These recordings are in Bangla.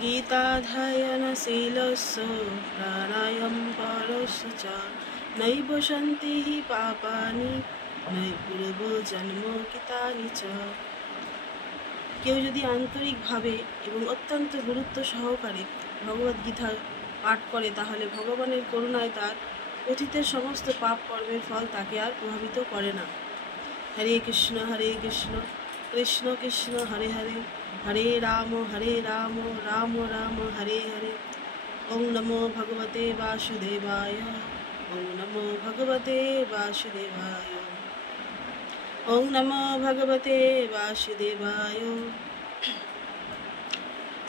गीताध्ययनशीलस्य प्राणायाम परस्य च नैव शान्ति पापानि नै पूर्व जन्म कृतानि च। কেউ যদি আন্তরিকভাবে এবং অত্যন্ত গুরুত্ব সহকারে ভগবদ্গীতা পাঠ করে তাহলে ভগবানের করুণায় তার অতীতের সমস্ত পাপ কর্মের ফল তাকে আর প্রভাবিত করে না। হরে কৃষ্ণ কৃষ্ণ কৃষ্ণ হরে হরে, হরে রাম রাম রাম হরে হরে। ওং নমো ভগবতে বাসুদেবায়, ওং নমো ভগবতে বাসুদেবায়, ওং নমো ভগবতে বাসুদেবায়।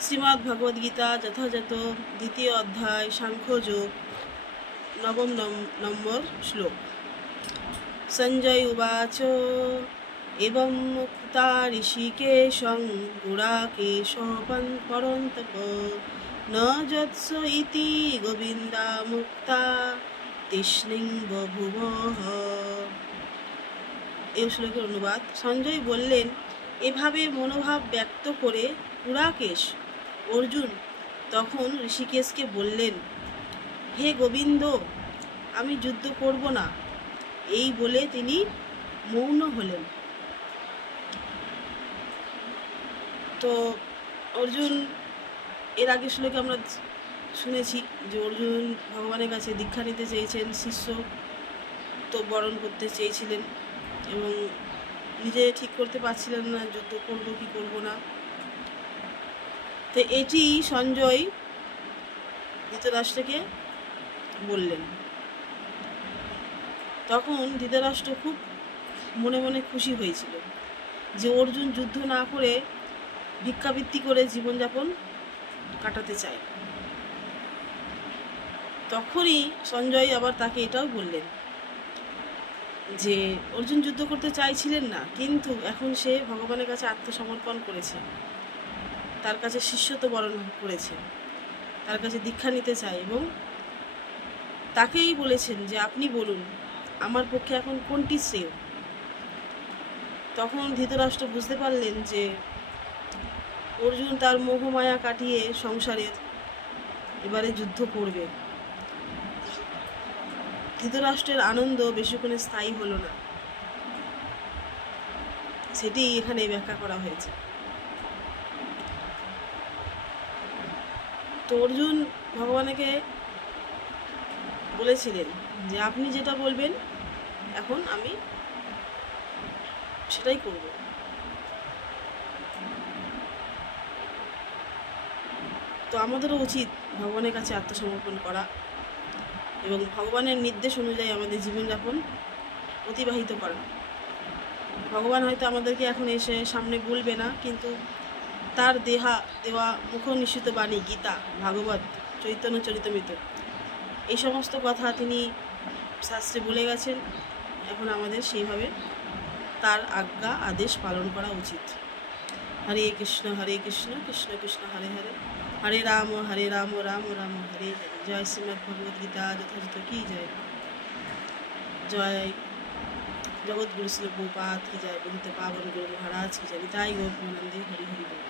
শ্রীমদ্ ভগবদ্গীতা যথাযথ দ্বিতীয় অধ্যায় সাংখ্যযোগ, নবম নম্বর শ্লোক। সঞ্জয় উবাচ এবং মুক্তা ঋষিকেশং গুড়াকেশ পরন্তপ ন যৎস ইতি গোবিন্দা মুক্তা তৃষ্ণিং বভুবঃ। এই শ্লোকের অনুবাদ। সঞ্জয় বললেন, এভাবে মনোভাব ব্যক্ত করে গুড়াকেশ অর্জুন তখন ঋষিকেশকে বললেন, হে গোবিন্দ, আমি যুদ্ধ করব না। এই বলে তিনি মৌন হলেন। তো অর্জুন, এর আগে শ্লোকে আমরা শুনেছি যে অর্জুন ভগবানের কাছে দীক্ষা নিতে চেয়েছেন, শিষ্য তো বরণ করতে চেয়েছিলেন এবং নিজে ঠিক করতে পারছিলেন না যুদ্ধ করব কি করব না। তো এটি সঞ্জয় ধৃতরাষ্ট্রকে বললেন। তখন ধৃতরাষ্ট্র খুব মনে মনে খুশি হয়েছিল যে অর্জুন যুদ্ধ না করে ভিক্ষাবৃত্তি করে জীবনযাপন কাটাতে চায়। তখনই সঞ্জয় আবার তাকে এটাও বললেন যে অর্জুন যুদ্ধ করতে চাইছিলেন না, কিন্তু এখন সে ভগবানের কাছে আত্মসমর্পণ করেছে, তার কাছে শিষ্যত্ব বরণ করেছে, তার কাছে দীক্ষা নিতে চায় এবং তাকেই বলেছেন যে আপনি বলুন আমার পক্ষে এখন কোনটি শ্রেয়। তখন ধৃতরাষ্ট্র বুঝতে পারলেন যে অর্জুন তার মোহমায়া কাটিয়ে সংসারের এবারে যুদ্ধ করবে। ধৃতরাষ্ট্রের আনন্দ বেশিক্ষণে স্থায়ী হলো না, সেটি এখানে ব্যাখ্যা করা হয়েছে। তো অর্জুন ভগবানকে বলেছিলেন যে আপনি যেটা বলবেন এখন আমি সেটাই করব। তো আমাদেরও উচিত ভগবানের কাছে আত্মসমর্পণ করা এবং ভগবানের নির্দেশ অনুযায়ী আমাদের জীবনযাপন অতিবাহিত করা। ভগবান হয়তো আমাদেরকে এখন এসে সামনে বলবে না, কিন্তু তার দেওয়া মুখনিসৃত বাণী গীতা, ভাগবত, চৈতন্য চরিতামৃত, এই সমস্ত কথা তিনি শাস্ত্রে বলে গেছেন। এখন আমাদের সেইভাবে তার আজ্ঞা আদেশ পালন করা উচিত। হরে কৃষ্ণ কৃষ্ণ কৃষ্ণ হরে হরে, হরে রাম রাম রাম হরে হরে। জয় শ্রীমদ্ ভগবদ্গীতা যথাযথ কি জয়। জয় জগৎগুরু শ্রী প্রভুপাদ কি জয়। বলিতে পাবন গুরু মহারাজ কি জয়। নিতাই গৌর প্রেমানন্দে হরি হরি বল।